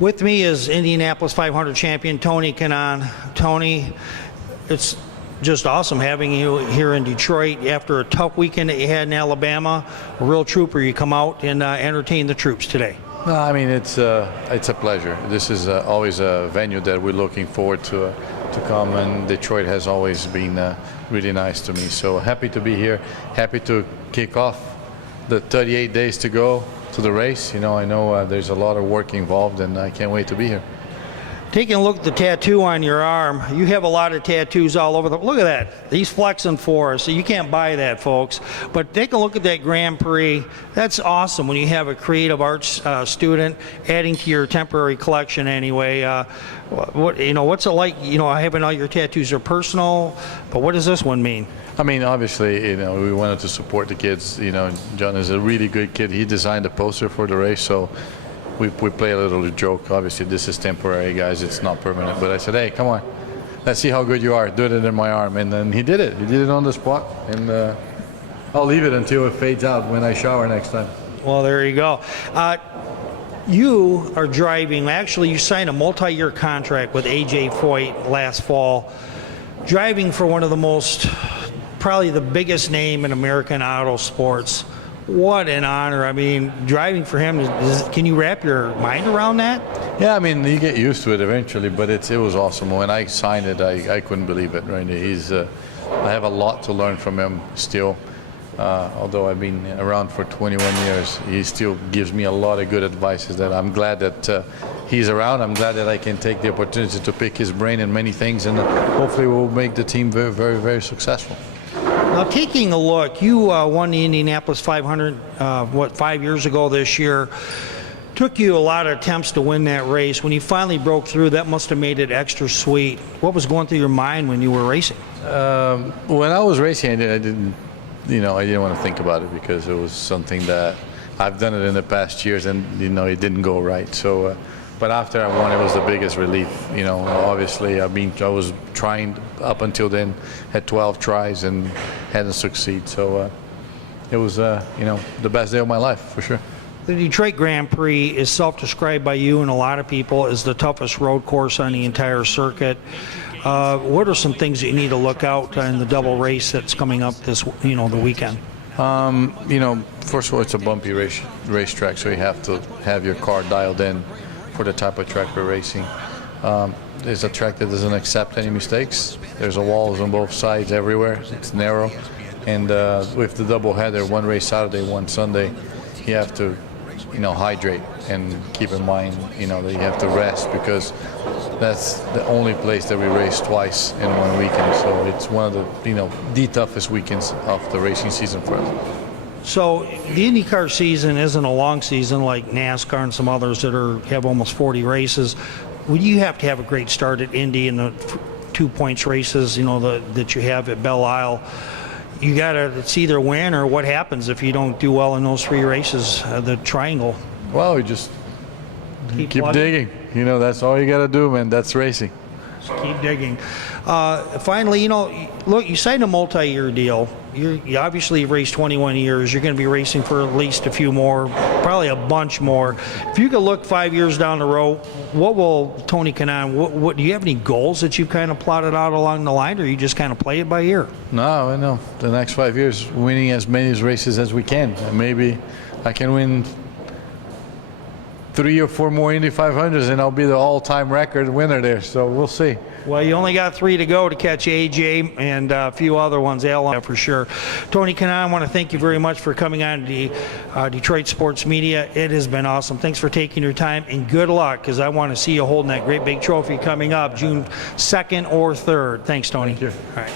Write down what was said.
With me is Indianapolis 500 champion TonyKanaan. Tony, it's just awesome having you here in Detroit after a tough weekend that you had in Alabama. A real trooper. You come out and entertain the troops today. No, I mean it's a pleasure. This is always a venue that we're looking forward to come, and Detroit has always been really nice to me. So happy to be here. Happy to kick off the 38 days to go to the race. You know, I know there's a lot of work involved, and I can't wait to be here. Taking a look at the tattoo on your arm, you have a lot of tattoos all over look at that. He's flexing for us, so you can't buy that, folks. But take a look at that Grand Prix. That's awesome when you have a creative arts student adding to your temporary collection anyway. What's it like? You know, having all your tattoos are personal, but what does this one mean? I mean, obviously, we wanted to support the kids. John is a really good kid. He designed the poster for the race, so we play a little joke. Obviously, this is temporary, guys. It's not permanent. But I said, hey, come on. Let's see how good you are. Do it in my arm. And then he did it. He did it on the spot. And I'll leave it until it fades out when I shower next time. Well, there you go. You are driving. Actually, you signed a multi-year contract with A.J. Foyt last fall. Driving for one of the most, probably the biggest name in American auto sports. What an honor. I mean, driving for him, can you wrap your mind around that? Yeah, I mean, you get used to it eventually, but it was awesome. When I signed it, I couldn't believe it. Right? I have a lot to learn from him still. Although I've been around for 21 years, he still gives me a lot of good advices that I'm glad that he's around. I'm glad that I can take the opportunity to pick his brain in many things, and hopefully we'll make the team very, very, very successful. Now, taking a look, you won the Indianapolis 500, 5 years ago this year. Took you a lot of attempts to win that race. When you finally broke through, that must have made it extra sweet. What was going through your mind when you were racing? When I was racing, I didn't want to think about it because it was something that I've done it in the past years, and it didn't go right. So. But after I won, it was the biggest relief. Obviously, I was trying up until then, had 12 tries and hadn't succeeded. So it was, the best day of my life for sure. The Detroit Grand Prix is self-described by you and a lot of people as the toughest road course on the entire circuit. What are some things that you need to look out in the double race that's coming up this, the weekend? First of all, it's a bumpy racetrack, so you have to have your car dialed in for the type of track we're racing. There's a track that doesn't accept any mistakes. There's walls on both sides everywhere. It's narrow. And with the double header, one race Saturday, one Sunday, you have to, hydrate and keep in mind, that you have to rest because that's the only place that we race twice in one weekend. So it's one of the toughest weekends of the racing season for us. So the IndyCar season isn't a long season like NASCAR and some others that have almost 40 races. Would you have to have a great start at Indy in the 2 points races, that you have at Belle Isle? It's either win or what happens if you don't do well in those 3 races, the triangle. Well, we just keep digging. That's all you got to do, man. That's racing. Just keep digging. Finally, look, you signed a multi-year deal. You obviously raced 21 years. You're going to be racing for at least a few more, probably a bunch more. If you could look 5 years down the road, what will TonyKanaan, what do you have any goals that you've kind of plotted out along the line, or you just kind of play it by ear? No, I know. The next 5 years, winning as many races as we can. And maybe I can win 3 or 4 more Indy 500s, and I'll be the all-time record winner there. So we'll see. Well, you only got 3 to go to catch AJ and a few other ones, Alan, for sure. TonyKanaan, I want to thank you very much for coming on the Detroit Sports Media. It has been awesome. Thanks for taking your time, and good luck, because I want to see you holding that great big trophy coming up June 2nd or 3rd. Thanks, Tony. Thank you. All right.